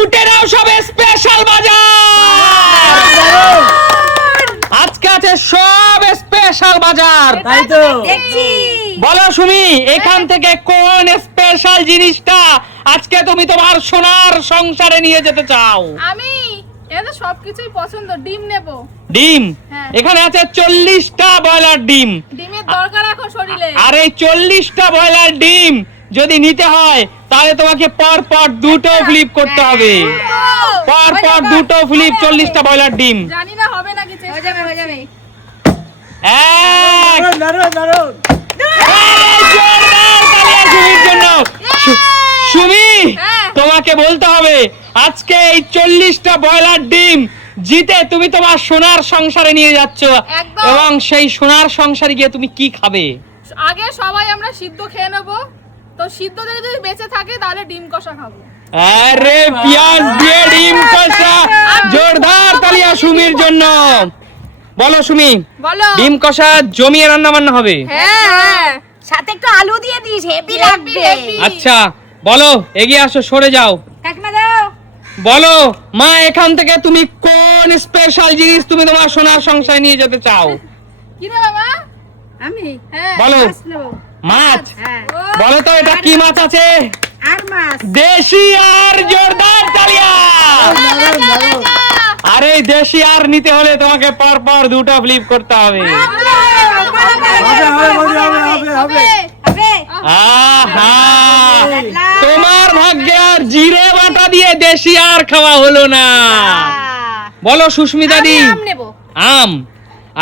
লুটে নাও সব স্পেশাল বাজার। আজকে আছে সব স্পেশাল বাজার, তাই তো দেখছি। বলো সুমি এখান থেকে কোন স্পেশাল জিনিসটা আজকে তুমি তোমার সোনার সংসারে নিয়ে যেতে চাও? আমি এটা সবকিছুই পছন্দ, ডিম নেব। ডিম? হ্যাঁ। এখানে আছে 40টা ব্রয়লার ডিম। ডিমের দরকার এখন শরীরে। আর এই 40টা ব্রয়লার ডিম যদি নিতে হয় তাহলে তোমাকে পর পর দুটো ফ্লিপ করতে হবে, পর পর দুটো ফ্লিপ 40টা ব্রয়লার ডিম। জানি না হবে নাকি, হয়ে যাবে হয়ে যাবে। এক দারুণ দারুণ। জোরদার তালিয়া সুমির জন্য। সুমি হ্যাঁ। তোমাকে বলতে হবে আজকে এই 40টা ব্রয়লার ডিম জিতে তুমি তোমার সোনার সংসারে নিয়ে যাচ্ছ, একদম। এবং সেই সোনার সংসারে গিয়ে তুমি কি খাবে? আগে সবাই আমরা সিদ্ধ খেয়ে নেব, তো সিদ্ধ থেকে যদি বেঁচে থাকে তাহলে ডিম কষা খাবো। আরে পেঁয়াজ দিয়ে ডিম কষা, জোরদার তালিয়া সুমির জন্য। বলো সুমি, বলো। ডিম কষা জমিয়ে রান্না বান্না হবে? হ্যাঁ হ্যাঁ। সাথে একটু আলু দিয়ে দিস, হেভি লাগবে। হেভি। আচ্ছা বলো, এগিয়ে আসো, সরে যাও। কাকিমা দাও। বলো মা, এখান থেকে তুমি কোন স্পেশাল জিনিস তুমি তোমার সোনার সংসারে নিয়ে যেতে চাও? কি দেবে মা? আমি হ্যাঁ। বলো। মাছ নেবো। মাছ? হ্যাঁ। ও, বলো তো এটা কি মাছ আছে? আর মাছ। দেশি আর, জোরদার তালিয়া। দারুণ দারুণ। আরে এই দেশি আর নিতে হলে তোমাকে পর পর দুটো ফ্লিপ করতে হবে। হবে হবে হবে হবে। হবে। আহা, তোমার ভাগ্যে আর জিরে বাটা দিয়ে দেশি আর খাওয়া হলো না। বলো সুস্মিতা দি। আমি আম নেবো। আম?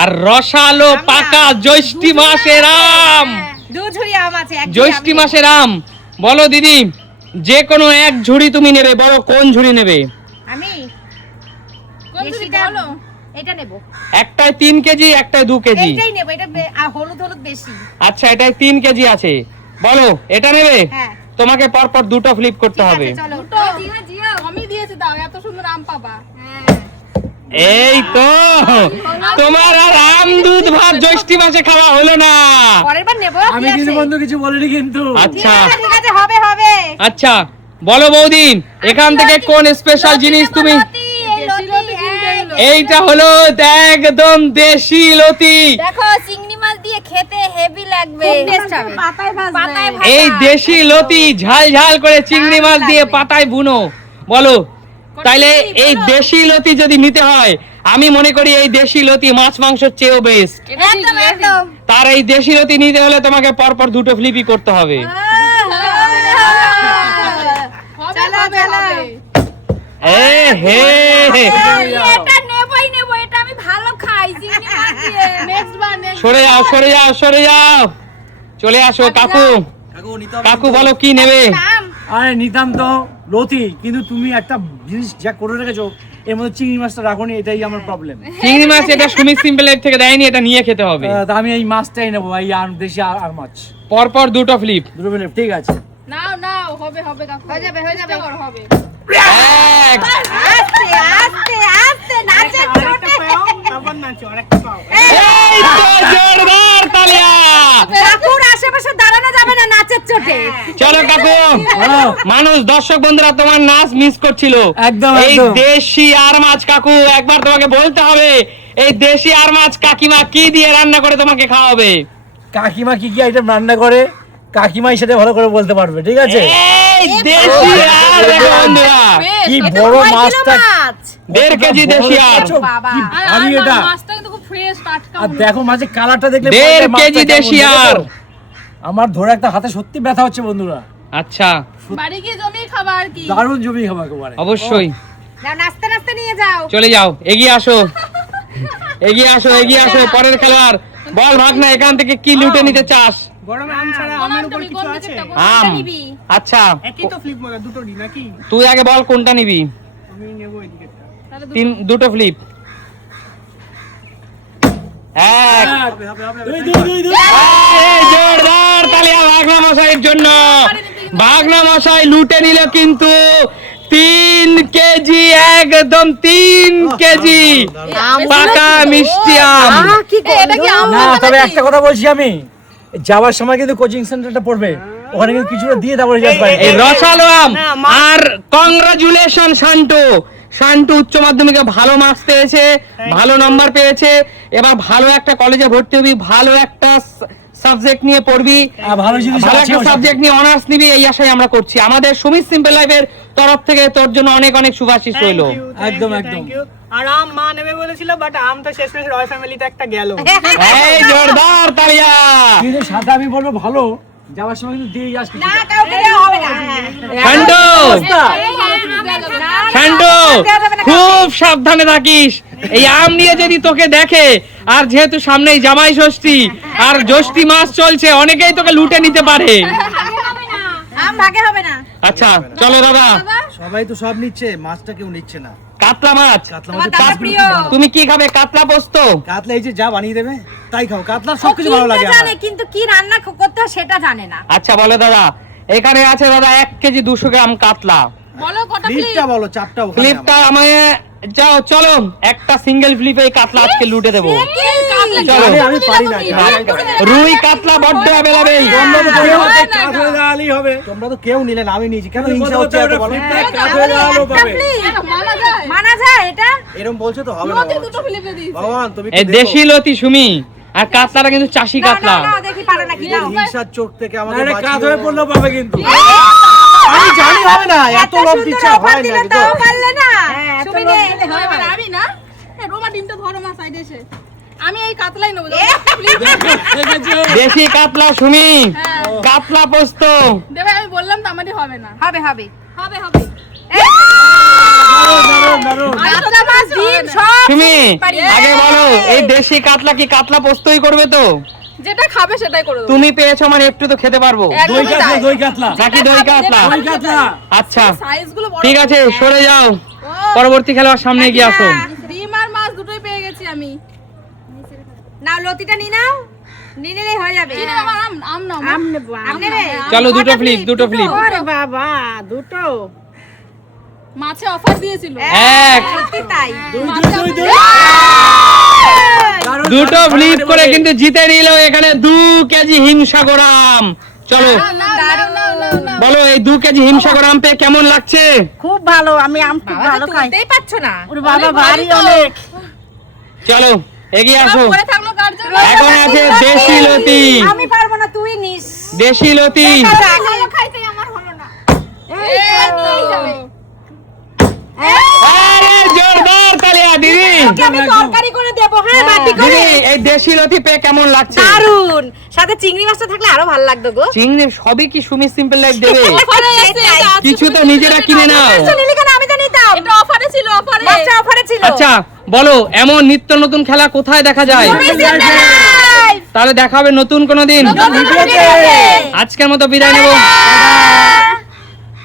আর রসালো পাকা জ্যৈষ্ঠী মাসের আম, দু ঝুড়ি আম আছে, এক ঝুড়ি জ্যৈষ্ঠী আমি মাসের আম। বলো দিদি, যে কোনো এক ঝুড়ি তুমি নেবে, বলো কোন ঝুড়ি নেবে? নেবো। আমি কোন দিদি বেশিটা বলো? এটা নেবো। একটায় 3 কেজি, একটায় 2 কেজি। এইটাই নেবো, এটা হলুদ হলুদ বেশি। আচ্ছা, এটায় 3 কেজি আছে। বলো এটা নেবে? হ্যাঁ। তোমাকে পরপর দুটো ফ্লিপ করতে ঠিক হবে। আছে, চলো। দুটো। আমি দিয়েছি, দাও, এত সুন্দর আম পাবা। হ্যাঁ। এই তো তোমার আর আম দুধ ভাত জ্যৈষ্ঠী মাসে খাওয়া হলো না। পরের বার নেবো। আমি কি কিন্তু আছে? বন্ধু কিছু বলিনি কিন্তু। আচ্ছা ঠিক আছে, হবে হবে। আচ্ছা বলো বৌদি, এখান থেকে কোন স্পেশাল জিনিস তুমি? দেশি লতি কিনতে এলো। এইটা হলো একদম দেশি লতি। দেখো চিংড়ি মাছ দিয়ে খেতে হেভি লাগবে। খুব টেস্ট হবে। পাতায় ভাজা। এই দেশি লতি ঝাল ঝাল করে চিংড়ি মাছ দিয়ে পাতায় বুনো। বলো তাইলে এই দেশি লতি যদি নিতে হয়, আমি মনে করি এই দেশি লতি মাছ মাংসের চেয়েও বেস্ট। এটা ঠিক, একদম এটা একদম। তার এই দেশি লতি নিতে হলে তোমাকে পরপর দুটো ফ্লিপই করতে হবে। ঠিক। হবে, চলো, হবে, চলো। হবে। এ হে এটা নেবই নেবো, এটা আমি ভালো খাই চিংড়ি মাছ দিয়ে। Next বার, next সরে যাও, সরে যাও, সরে যাও, চলে আসো কাকু। কাকু বলো কি নেবে? আম। আরে নিতাম তো লতি, কিন্তু তুমি একটা জিনিস যা করে রেখেছো, এর মধ্যে চিংড়ি মাছটা রাখোনি, এটাই আমার প্রবলেম। চিংড়ি মাছ এটা সুমিত সিম্পলের থেকে দেয়নি, এটা নিয়ে খেতে হবে। আমি এই মাছটাই নেবো, এই আর দেশি আর মাছ পরপর দুটো ফ্লিপ। দুটো মিলে ঠিক আছে। নাও নাও, হবে হবে কাকু। হয়ে যাবে, হয়ে যাবে। চেষ্টা করো, হবে। এক আস্তে আস্তে আস্তে নাচে ছোটে। এই তো জোরদার তালিয়া। কাকুর আশেপাশে দাঁড়ানো যাবে না নাচের চোটে। চলো কাকু, মানুষ দর্শক বন্ধুরা তোমার নাচ মিস করছিল। একদম, এই একদম। দেশি আর মাছ কাকু, একবার তোমাকে বলতে হবে এই দেশি আর মাছ কাকিমা কি দিয়ে রান্না করে তোমাকে খাওয়াবে। কাকিমা কি কি আইটেম রান্না করে কাকিমার সাথে ভালো করে বলতে পারবে, ঠিক আছে? এই দেশি আর দেখো বন্ধুরা, বেশ, কি এটা বড় কয় কিলো মাছটা, মাছ? 1.5 কেজি দেশি আর। দেখছো? বাবা। কি আর ভারী আর এটা। মাছটা কিন্তু খুব ফ্রেশ, টাটকা। আর দেখো মাঝে কালারটা দেখলে 1.5 মাছটা কেজি কেমন, দেশি দেখেছো? আর। আমার ধরে একটা হাতে সত্যি ব্যথা হচ্ছে বন্ধুরা, আচ্ছা বাড়ি গিয়ে জমিয়ে খাবা আর কি। দারুণ জমি খাবার একেবারে। অবশ্যই যাও নাচতে নাচতে নিয়ে যাও। চলে যাও, এগিয়ে আসো, এগিয়ে আসো, এগিয়ে আসো। পরের খেলোয়াড় বল ভাগনা, এখান থেকে কি লুটে নিতে চাস? গরমে আম ছাড়া আমের উপর কিছু আছে? আম? নিবি? আচ্ছা একই তো ফ্লিপ মগা দুটো ডি নাকি? তুই আগে বল কোনটা নিবি। আমি নেব এদিকেরটা। দুটো ফ্লিপ। এক। হবে, হবে, হবে। দুই। এই জোরদার তালিয়া ভাগনা মশাইয়ের জন্য। ভাগনা মশাই লুটে নিল কিন্তু 3 কেজি, একদম 3 কেজি পাকা মিষ্টি আম। কি এটা কি আম না, পাতা তবে নাকি? একটা কথা বলছি, আমি যাওয়ার সময় কিন্তু কোচিং সেন্টারটা পড়বে, ওখানে কিন্তু কিছুটা দিয়ে তারপরে যাস বাড়ি। এই রসালো আম। না, মা- আর কংগ্রাচুলেশন শান্টু, শান্টু উচ্চ মাধ্যমিকে ভালো মার্কস পেয়েছে, ভালো নাম্বার পেয়েছে। এবার ভালো একটা কলেজে ভর্তি হবি, ভালো একটা সাবজেক্ট নিয়ে পড়বি, আর ভালো জিনিস ভালো আছে একটা ওর সাথে। সাবজেক্ট নিয়ে অনার্স নিবি, এই আশাই আমরা করছি। আমাদের সুমিত সিম্পল লাইফের তরফ থেকে তোর জন্য অনেক অনেক শুভাশিস রইল। একদম, একদম। আর আম মা নেবে বলেছিল, বাট আম তো শেষমেশ রয় ফ্যামিলিতে একটা গেল। এই জোরদার তালিয়া। কিন্তু সাথে আমি বলবো ভালো যাওয়ার সময় কিন্তু দিয়ে যাস কিছু। না কাউকে দেওয়া হবে না শান্টু, শান্টু খুব সাবধানে থাকিস। এই আম নিয়ে যদি তোকে দেখে, আর যেহেতু সামনেই জামাই ষষ্ঠী আর জ্যৈষ্ঠী মাস চলছে, অনেকেই তোকে লুটে নিতে পারে। আম ভাগে হবে না আচ্ছা চলো দাদা, সবাই তো সব নিচ্ছে, মাছটা কেউ নিচ্ছে না। কাতলা মাছ। কাতলা তোমার মাছের দাদা পাঁচ প্রিয়। মিনিট। তুমি কি খাবে? কাতলা পোস্ত? কাতলা এই যে যা বানিয়ে দেবে তাই খাও, কাতলা ও সবকিছু ভালো লাগে কিনতে জানে আমার। কিন্তু কি রান্না করতে হয় সেটা জানে না আচ্ছা বলো দাদা, এখানে আছে দাদা 1 কেজি 200 গ্রাম কাতলা। বলো কটা ফ্লিপটা বলো, চাপটা ওখানে ফ্লিপটা আমায় যাও, চলো একটা সিঙ্গেল ফ্লিপে এই কাতলা আজকে লুটে দেবো। চলো। আরে আমি পারি না, রুই কাতলা বড্ড অ্যাভেলেবেল। তোমরা তো কেউ কাত হয়ে দাঁড়ালেই হবে। তোমরা তো কেউ নিলে না, আমি নিয়েছি। কেন হিংসা হচ্ছে এত বলো? মানা যায় এটা এরকম বলছো তো হবে না বাবা। দুটো ফিলিপে দিই ভগবান তুমি এই একটু দেশি দেখো। লতি সুমি, আর কাতলাটা কিন্তু চাষি না কাতলা। না দেখি পারো নাকি নিজের নাও হিংসার চোখ থেকে আমাকে আরে বাঁচিয়ে কাত হয়ে দাও। পড়লেও পাবে কিন্তু। আমি জানি হবে না, এত এত লোভ সুন্দর দিচ্ছে অফার হয় দিলে না তাও পারলে না তুমি সুমি নে নে এবার আমি না এ, রোমা ডিমটা ধরো মা সাইডে এসে, আমি এই কাতলাই নেবো দেশি কাতলা সুমি, কাতলা পোস্ত। দেবে, আমি বললাম তো আমারই হবে না। হবে হবে হবে হবে কাতলা মাছ ডিম সব সুমি পারি। আগে বলো, এই দেশি কাতলা কি কাতলা পোস্তই করবে তো? যেটা খাবে সেটাই করে দেবো। তুমি পেয়েছো মানে একটু তো খেতে পারবো। দই কাতলা, দই কাতলা, নাকি দই কাতলা? দই কাতলা। আচ্ছা সাইজগুলো বড় ঠিক আছে, সরে যাও, ও, পরবর্তী খেলোয়াড় সামনে এগিয়ে আসো। ডিম আর মাছ দুটোই পেয়ে গেছি আমি। নাও লতিটা নি নাও নিলেই হয়ে যাবে কি নেবে আমার? আম নাও মা। আম নেবে চলো দুটো ফ্লিপ, দুটো ফ্লিপ। ওরে বাবা দুটো মাছে অফার দিয়েছিল। এক সত্যি তাই দুটো ফ্লিপ করে কিন্তু জিতে নিল এখানে 2 কেজি হিমসাগর আম। চলো বলো, এই 2 কেজি হিমসাগর আম পেয়ে কেমন লাগছে? খুব ভালো, আমি আম খুব ভালো খাই। তুলতেই পারছো না ওরে বাবা ভারী তো। অনেক। চলো এগিয়ে আসো। পরে থাকলো কার জন্য? এখন আছে দেশি লতি, আমি পারবো না তুই নিস দেশি লতি। ভালো খাইতে আমার হলো না এই যাবে। আরে জোরদার তালিয়া দিদি। ওকে আমি তরকারি করে দেবো হ্যাঁ বাটি করে দিদি এই দেশি লতি পেয়ে কেমন লাগছে? দারুন সাথে চিংড়ি মাছটা থাকলে আরো ভালো লাগতো গো চিংড়ি সবই কি সুমি সিম্পল লাইফ দেবে? অফারে এসে সেটাই। এটা আছে, কিছু তো নিজেরা কিনে নাও। মাছটা নিলি কেন আমি তো নিতাম এটা অফারে ছিল, অফারে। মাছটা অফারে ছিল আচ্ছা বলো, এমন নিত্য নতুন খেলা কোথায় দেখা যায়? তাহলে দেখা হবে নতুন কোনো দিন। ভিডিওতে। আজকের মতো বিদায় নেবো।